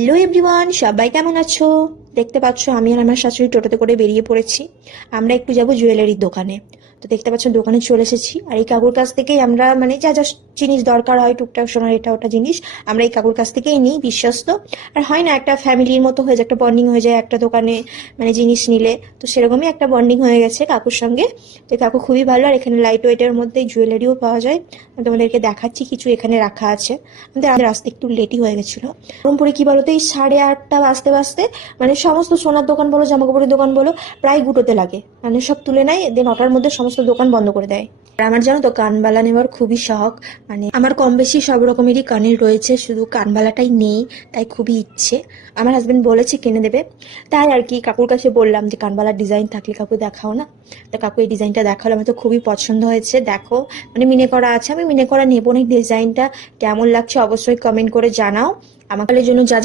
Hello everyone, সবাই কেমন আছো? দেখতে পাচ্ছ আমি আর আমার শাশুড়ি টোটোতে করে বেরিয়ে পড়েছি। আমরা একটু যাব জুয়েলারির দোকানে। তো দেখতে পাচ্ছ দোকানে চলে এসেছি, আর এই কাকুর কাছ থেকেই আমরা মানে যা যা জিনিস দরকার হয় টুকটাক সোনার এটা ওটা জিনিস আমরা এই কাকুর কাছ থেকেই নিই, বিশ্বস্ত। আর হয় না, একটা ফ্যামিলির মতো হয়ে যায়, একটা বন্ডিং হয়ে যায় একটা দোকানে মানে জিনিস নিলে। তো সেরকমই একটা বন্ডিং হয়ে গেছে কাকুর সঙ্গে। তো কাকু খুবই ভালো, আর এখানে লাইট ওয়েটের মধ্যে জুয়েলারিও পাওয়া যায়। আমি তোমাদেরকে দেখাচ্ছি, কিছু এখানে রাখা আছে। আমাদের আসতে একটু লেটই হয়ে গেছিলো। বহরমপুরে কি বলতো, এই 8:30 বাজতে বাজতে মানে সমস্ত সোনার দোকান বলো, জামা কাপড়ের দোকান বলো, প্রায় গুটোতে লাগে। মানে সব তুলে নেয়, দেন 9টার মধ্যে সমস্ত দোকান বন্ধ করে দেয়। আর আমার জানো তো কানবালা নেওয়ার খুবই শখ। মানে আমার কম বেশি সব রকমেরই কানের রয়েছে, শুধু কানবালাটাই নেই, তাই খুবই ইচ্ছে। আমার হাজবেন্ড বলেছে কিনে দেবে, তাই আর কি কাকুর কাছে বললাম যে কানবালার ডিজাইন থাকলে কাকু দেখাও না। তো কাকু এই ডিজাইনটা দেখালো, আমার তো খুবই পছন্দ হয়েছে। দেখো মানে মিনে করা আছে, আমি মিনে করা নেবো না। ডিজাইনটা কেমন লাগছে অবশ্যই কমেন্ট করে জানাও। আমাকে জন্য যা যা